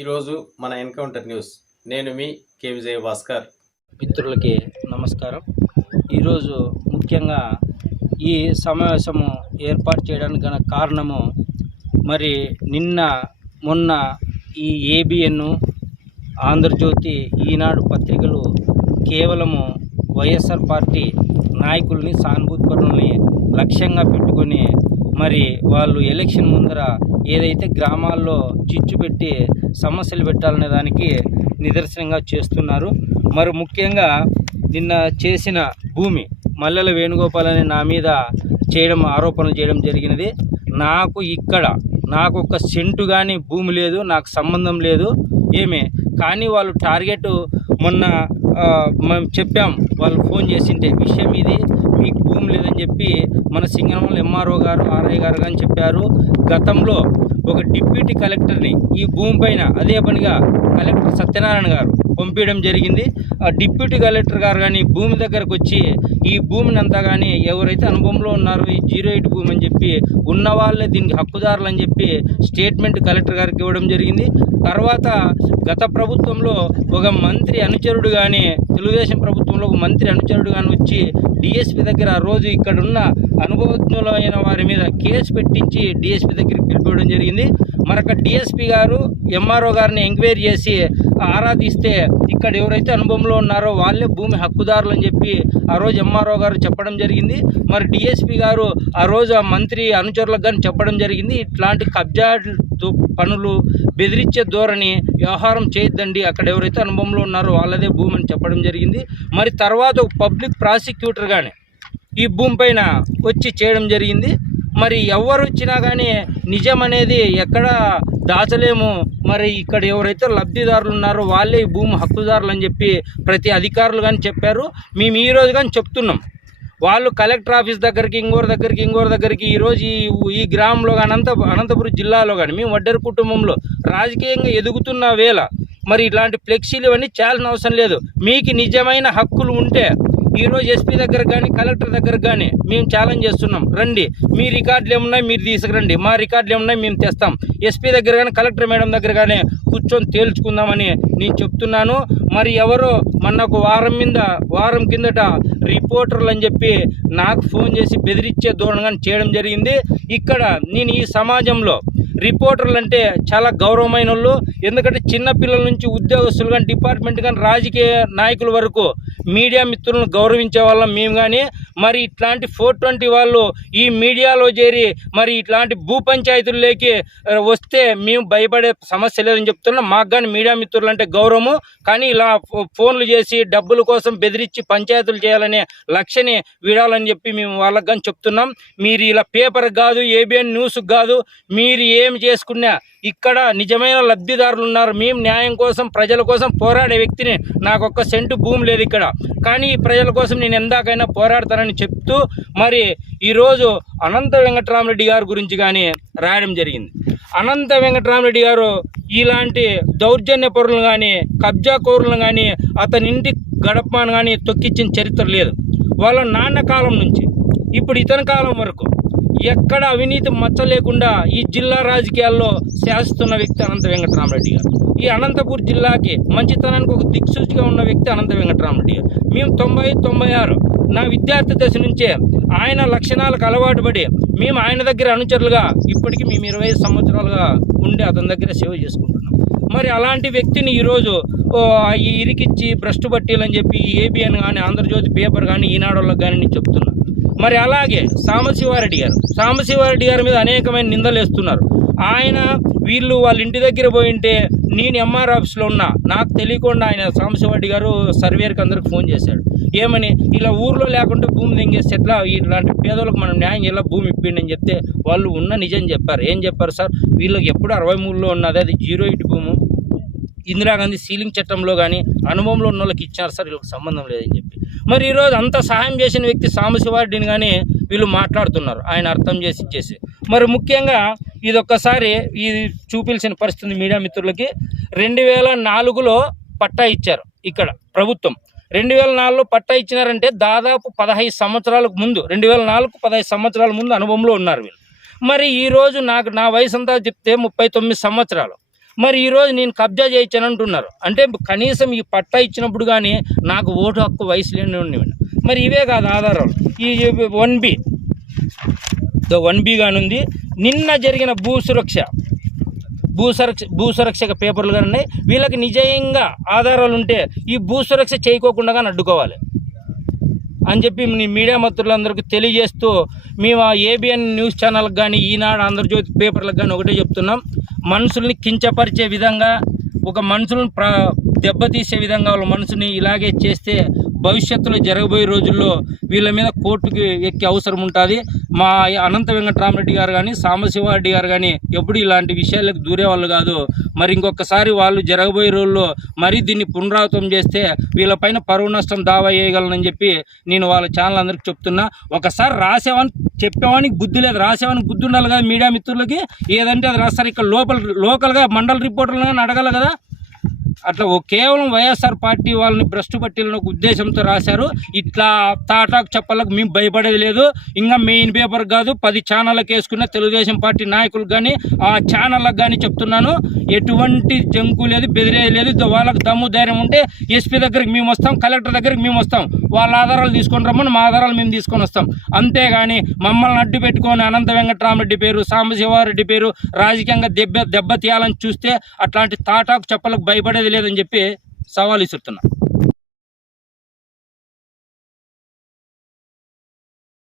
ఈరోజు మన encounter news. నేను మీ కే విజయ భాస్కర్. మిత్రులకి నమస్కారం. ఈరోజు ముఖ్యంగా ఈ సమావేశము ఏర్పాటు చేయడానికి గల కారణము, మరి మొన్న ఈ ఏబిఎన్, ఆంధ్రజ్యోతి, ఈనాడు పత్రికలు కేవలము వైఎస్ఆర్ పార్టీ నాయకుల్ని, సానుభూతిపరులని లక్ష్యంగా పెట్టుకొని మరి వాళ్ళు ఎలక్షన్ ముందర ఏదైతే గ్రామాల్లో చిచ్చు పెట్టి సమస్యలు పెట్టాలనే దానికి నిదర్శనంగా చేస్తున్నారు. మరి ముఖ్యంగా నిన్న చేసిన భూమి మల్లెల వేణుగోపాల్ అని నా మీద ఆరోపణలు చేయడం జరిగినది. నాకు ఒక సెంటు కానీ భూమి లేదు, నాకు సంబంధం లేదు కానీ వాళ్ళు టార్గెట్ మొన్న మేము చెప్పాం, వాళ్ళు ఫోన్ చేసింటే విషయం ఇది, మీకు భూమి లేదని చెప్పి మన సింగనమల ఎంఆర్ఓ గారు, ఆర్ఐ గారు కానీ చెప్పారు. గతంలో ఒక డిప్యూటీ కలెక్టర్ని ఈ భూమి పైన అదే పనిగా కలెక్టర్ సత్యనారాయణ గారు పంపించడం జరిగింది. ఆ డిప్యూటీ కలెక్టర్ గారు కానీ భూమి దగ్గరకు వచ్చి ఈ భూమిని అంతా కానీ ఎవరైతే అనుభవంలో ఉన్నారో ఈ 08 భూమి అని చెప్పి ఉన్న వాళ్ళే దీనికి హక్కుదారులు అని చెప్పి స్టేట్మెంట్ కలెక్టర్ గారికి ఇవ్వడం జరిగింది. తర్వాత గత ప్రభుత్వంలో ఒక మంత్రి అనుచరుడు కానీ, తెలుగుదేశం ప్రభుత్వంలో ఒక మంత్రి అనుచరుడు కానీ వచ్చి డిఎస్పీ దగ్గర ఆ రోజు ఇక్కడ ఉన్న అనుభవజ్ఞులైన వారి మీద కేసు పెట్టించి డిఎస్పీ దగ్గరికి పిలిపించడం జరిగింది. మరొక డిఎస్పీ గారు ఎంఆర్ఓ గారిని ఎంక్వైరీ చేసి ఆరా తీస్తే ఇక్కడ ఎవరైతే అనుభవంలో ఉన్నారో వాళ్ళే భూమి హక్కుదారులు అని చెప్పి ఆ రోజు ఎంఆర్ఓ గారు చెప్పడం జరిగింది. మరి డిఎస్పీ గారు ఆ రోజు ఆ మంత్రి అనుచరులకు కానీ చెప్పడం జరిగింది, ఇట్లాంటి కబ్జా పనులు, బెదిరించే ధోరణి వ్యవహారం చేయొద్దండి, అక్కడ ఎవరైతే అనుభవంలో ఉన్నారో వాళ్ళదే భూమి అని చెప్పడం జరిగింది. మరి తర్వాత ఒక పబ్లిక్ ప్రాసిక్యూటర్ కానీ ఈ భూమి పైన వచ్చి చేయడం జరిగింది. మరి ఎవరు వచ్చినా కానీ నిజం అనేది ఎక్కడ దాచలేము. మరి ఇక్కడ ఎవరైతే లబ్ధిదారులు ఉన్నారో వాళ్ళే ఈ భూమి హక్కుదారులు అని చెప్పి ప్రతి అధికారులు కానీ చెప్పారు. మేము ఈరోజు కానీ చెప్తున్నాం, వాళ్ళు కలెక్టర్ ఆఫీస్ దగ్గరికి ఇంకోరి దగ్గరికి ఈరోజు ఈ గ్రామంలో కానీ అనంతపురం జిల్లాలో కానీ మేము వడ్డెర కుటుంబంలో రాజకీయంగా ఎదుగుతున్న వేళ మరి ఇలాంటి ఫ్లెక్సీలు ఇవన్నీ చేయాల్సిన అవసరం లేదు. మీకు నిజమైన హక్కులు ఉంటే ఈరోజు ఎస్పీ దగ్గర కానీ కలెక్టర్ దగ్గర కానీ మేము ఛాలెంజ్ చేస్తున్నాం, రండి, మీ రికార్డులు ఏమున్నాయి మీరు తీసుకురండి, మా రికార్డులు ఏమున్నాయి మేము తెస్తాం. ఎస్పీ దగ్గర కానీ కలెక్టర్ మేడం దగ్గర కానీ కూర్చొని తేల్చుకుందామని నేను చెప్తున్నాను. మరి ఎవరో మొన్నకు వారం కిందట రిపోర్టర్లు అని చెప్పి నాకు ఫోన్ చేసి బెదిరించే ధోరణిగా చేయడం జరిగింది. ఇక్కడ నేను ఈ సమాజంలో రిపోర్టర్లు అంటే చాలా గౌరవమైన వాళ్ళు, ఎందుకంటే చిన్నపిల్లల నుంచి ఉద్యోగస్తులు కానీ, డిపార్ట్మెంట్ కానీ, రాజకీయ నాయకుల వరకు మీడియా మిత్రులను గౌరవించే వాళ్ళం మేము. కానీ మరి ఇట్లాంటి 420 వాళ్ళు ఈ మీడియాలో చేరి మరి ఇట్లాంటి భూ పంచాయతీల్లోకి వస్తే మేము భయపడే సమస్య లేదని చెప్తున్నాం. మాకు కానీ మీడియా మిత్రులు అంటే గౌరవము, కానీ ఇలా ఫోన్లు చేసి డబ్బుల కోసం బెదిరించి పంచాయతీలు చేయాలనే లక్ష్యాన్ని వీడాలని చెప్పి మేము వాళ్ళకి కానీ చెప్తున్నాం. మీరు ఇలా పేపర్ కాదు, ఏబిఎన్ న్యూస్ కాదు, మీరు ఏం చేసుకున్నా ఇక్కడ నిజమైన లబ్ధిదారులు ఉన్నారు. మేము న్యాయం కోసం, ప్రజల కోసం పోరాడే వ్యక్తిని. నాకు ఒక్క సెంటు భూమి లేదు ఇక్కడ, కానీ ఈ ప్రజల కోసం నేను ఎందాకైనా పోరాడతానని చెప్తూ మరి ఈరోజు అనంత వెంకటరామరెడ్డి గారి గురించి కానీ రాయడం జరిగింది. అనంత వెంకటరామరెడ్డి గారు ఇలాంటి దౌర్జన్య పరులను కానీ, కబ్జా కోరులను కానీ, అతని ఇంటి గడపను కానీ తొక్కించిన చరిత్ర లేదు. వాళ్ళ నాన్న కాలం నుంచి ఇప్పుడు ఇతని కాలం వరకు ఎక్కడ అవినీతి మచ్చ లేకుండా ఈ జిల్లా రాజకీయాల్లో శాసిస్తున్న వ్యక్తి అనంత వెంకటరామరెడ్డి గారు. ఈ అనంతపూర్ జిల్లాకి మంచితనానికి ఒక దిక్సూచిగా ఉన్న వ్యక్తి అనంత వెంకటరామరెడ్డి గారు. మేము 95-96 నా విద్యార్థి దశ నుంచే ఆయన లక్షణాలకు అలవాటు పడి మేము ఆయన దగ్గర అనుచరులుగా ఇప్పటికీ మేము 25 సంవత్సరాలుగా ఉండి అతని దగ్గర సేవ చేసుకుంటున్నాం. మరి అలాంటి వ్యక్తిని ఈరోజు ఈ ఇరికిచ్చి భ్రష్టు పట్టీలని చెప్పి ఏబిఎన్ కానీ, ఆంధ్రజ్యోతి పేపర్ కానీ, ఈనాడులకు కానీ నేను చెప్తున్నా. మరి అలాగే సాంబశివారెడ్డి గారి మీద అనేకమైన నిందలు వేస్తున్నారు. వాళ్ళ ఇంటి దగ్గర పోయింటే నేను ఎంఆర్ ఆఫీస్లో ఉన్నా, నాకు తెలియకుండా ఆయన సాంబశివారెడ్డి గారు సర్వేర్కి అందరికి ఫోన్ చేశాడు. ఏమని, ఇలా ఊర్లో లేకుంటే భూమి తెంగేస్తే ఎట్లా, ఇలాంటి పేదలకు మనం న్యాయం చేయాల, భూమి ఇప్పిండి అని చెప్తే వాళ్ళు ఉన్న నిజం చెప్పారు. ఏం చెప్పారు సార్, వీళ్ళకి ఎప్పుడు 63లో ఉన్నది, అది 08 భూము, ఇందిరాగాంధీ సీలింగ్ చట్టంలో కానీ అనుభవంలో ఉన్న వాళ్ళకి ఇచ్చారు సార్, వీళ్ళకి సంబంధం లేదని చెప్పి. మరి ఈరోజు అంత సహాయం చేసిన వ్యక్తి సాంబశివారెడ్డిని కానీ వీళ్ళు మాట్లాడుతున్నారు, ఆయన అర్థం చేసి. మరి ముఖ్యంగా ఇదొక్కసారి ఇది చూపించిన పరిస్థితి మీడియా మిత్రులకి. 2004లో పట్టా ఇచ్చారు ఇక్కడ ప్రభుత్వం. 2004లో పట్టా ఇచ్చినారంటే దాదాపు 15 సంవత్సరాలకు ముందు, 2004కు 15 సంవత్సరాల ముందు అనుభవంలో ఉన్నారు వీళ్ళు. మరి ఈరోజు నా వయసు అంతా చెప్తే 39 సంవత్సరాలు. మరి ఈరోజు నేను కబ్జా చేయొచ్చని అంటున్నారు. అంటే కనీసం ఈ పట్టా ఇచ్చినప్పుడు కానీ నాకు ఓటు హక్కు వయసు లేని ఉండేవాడిని. మరి ఇవే కాదు ఆధారాలు. ఈ 1B కానీ ఉంది. నిన్న జరిగిన భూసురక్షక పేపర్లు కానీ ఉన్నాయి. వీళ్ళకి నిజంగా ఆధారాలు ఉంటే ఈ భూసురక్ష చేయకోకుండా కానీ అడ్డుకోవాలి అని చెప్పి మీడియా మిత్రులందరికీ తెలియజేస్తూ మేము ఆ ABN న్యూస్ ఛానల్కి కానీ ఈనాడు ఆంధ్రజ్యోతి పేపర్లకు కానీ ఒకటే చెప్తున్నాం, మనుషుల్ని కించపరిచే విధంగా, ఒక మనుషులను దెబ్బతీసే విధంగా వాళ్ళ మనసుని ఇలాగే చేస్తే భవిష్యత్తులో జరగబోయే రోజుల్లో వీళ్ళ మీద కోర్టుకి ఎక్కే అవసరం ఉంటుంది. మా అనంత వెంకటరామరెడ్డి గారు కానీ సాంబశివారెడ్డి గారు కానీ ఎప్పుడు ఇలాంటి విషయాలకు దూరేవాళ్ళు కాదు. మరి ఇంకొకసారి వాళ్ళు జరగబోయే రోజుల్లో మరీ దీన్ని పునరావృతం చేస్తే వీళ్ళపైన పరువు నష్టం దావా వేయగలనని చెప్పి నేను వాళ్ళ ఛానల్ అందరికి చెప్తున్నా. ఒకసారి రాసేవాని చెప్పేవానికి బుద్ధి లేదు, రాసేవానికి బుద్ధి ఉండాలి కదా. మీడియా మిత్రులకి ఏదంటే అది రాస్తారు. ఇక్కడ లోకల్గా మండల రిపోర్టర్లను అడగాలి కదా. అట్లా కేవలం వైఎస్ఆర్ పార్టీ వాళ్ళని భ్రష్టు పట్టిన ఉద్దేశంతో రాశారు. ఇట్లా తాటాకు చెప్పలకు మేము భయపడేది లేదు. ఇంకా మెయిన్ పేపర్ కాదు, 10 ఛానళ్ళకి వేసుకున్న తెలుగుదేశం పార్టీ నాయకులకు కానీ ఆ ఛానళ్ళకు కానీ చెప్తున్నాను, ఎటువంటి జంకు లేదు, బెదిరేది లేదు. వాళ్ళకి దమ్ము ధైర్యం ఉంటే ఎస్పీ దగ్గరికి మేము వస్తాం, కలెక్టర్ దగ్గరికి మేము వస్తాం, వాళ్ళ ఆధారాలు తీసుకొని రమ్మని మా ఆధారాలు మేము తీసుకొని వస్తాం. అంతేగాని మమ్మల్ని అడ్డు పెట్టుకొని అనంత వెంకటరామరెడ్డి పేరు, సాంబశివారెడ్డి పేరు రాజకీయంగా దెబ్బతీయాలని చూస్తే అట్లాంటి తాటాకు చెప్పలకు భయపడేది లేదని చెప్పి సవాల్ ఇస్తున్నాం.